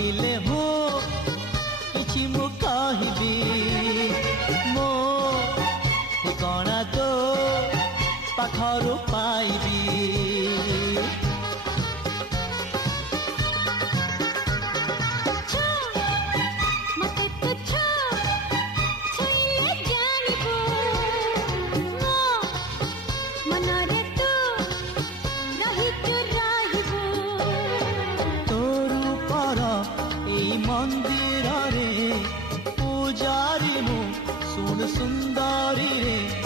कहिले हो किछि मु कहिबी मो ठिकाना तो पाखरु पाइबी मंदिर रे पूजारी मु सुन सुंदरी रे